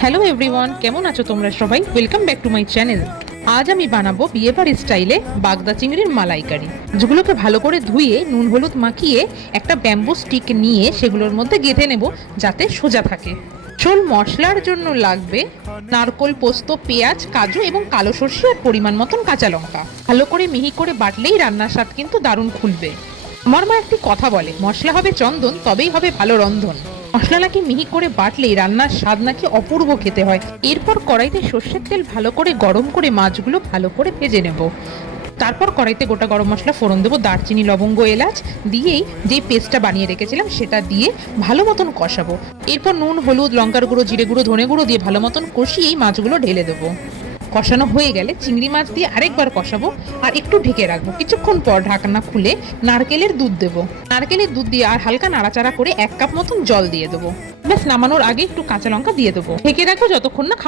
Hello everyone, কেমন আছো তোমরা সবাই? Welcome back to my channel. আজ আমি বানাবো বিয়েবাড়ি স্টাইলে বাগদা চিংড়ির মালাইকারি, যেগুলোকে ভালো করে ধুয়ে নুন হলুদ মাখিয়ে একটা ব্যাম্বু স্টিক নিয়ে সেগুলোর মধ্যে গেঁথে নেব যাতে সোজা থাকে। ঝোল মশলার জন্য লাগবে নারকোল, পোস্ত, পেঁয়াজ, কাজু এবং কালো সরষে আর পরিমাণ মতন কাঁচা লঙ্কা। ভালো করে মিহি করে বাটলেই রান্নার স্বাদ কিন্তু দারুণ খুলবে। আমার মা একটি কথা বলে, মশলা হবে চন্দন তবেই হবে ভালো রন্ধন। মশলা নাকি মিহি করে বাটলেই রান্নার স্বাদ নাকি অপূর্ব খেতে হয়। এরপর কড়াইতে সর্ষের তেল ভালো করে গরম করে মাছগুলো ভালো করে ভেজে নেব। তারপর কড়াইতে গোটা গরম মশলা ফোড়ন দেবো, দারচিনি, লবঙ্গ, এলাচ দিয়েই যে পেস্টটা বানিয়ে রেখেছিলাম সেটা দিয়ে ভালো মতন কষাবো। এরপর নুন, হলুদ, লঙ্কার গুঁড়ো, জিরে গুঁড়ো, ধনে গুঁড়ো দিয়ে ভালো মতন কষিয়েই মাছগুলো ঢেলে দেবো। কষানো হয়ে গেলে চিংড়ি মাছ দিয়ে আরেকবার কষাবো আর একটু ঢেকে রাখবো। কিছুক্ষণ পর ঢাকনা খুলে নারকেলের দুধ দেবো। নারকেলের দুধ দিয়ে আর হালকা নাড়াচাড়া করে 1 কাপ মতন জল দিয়ে দেবো। ব্যাস, নামানোর আগে একটু কাঁচা লঙ্কা দিয়ে দেবো। ঢেকে রাখবো যতক্ষণ না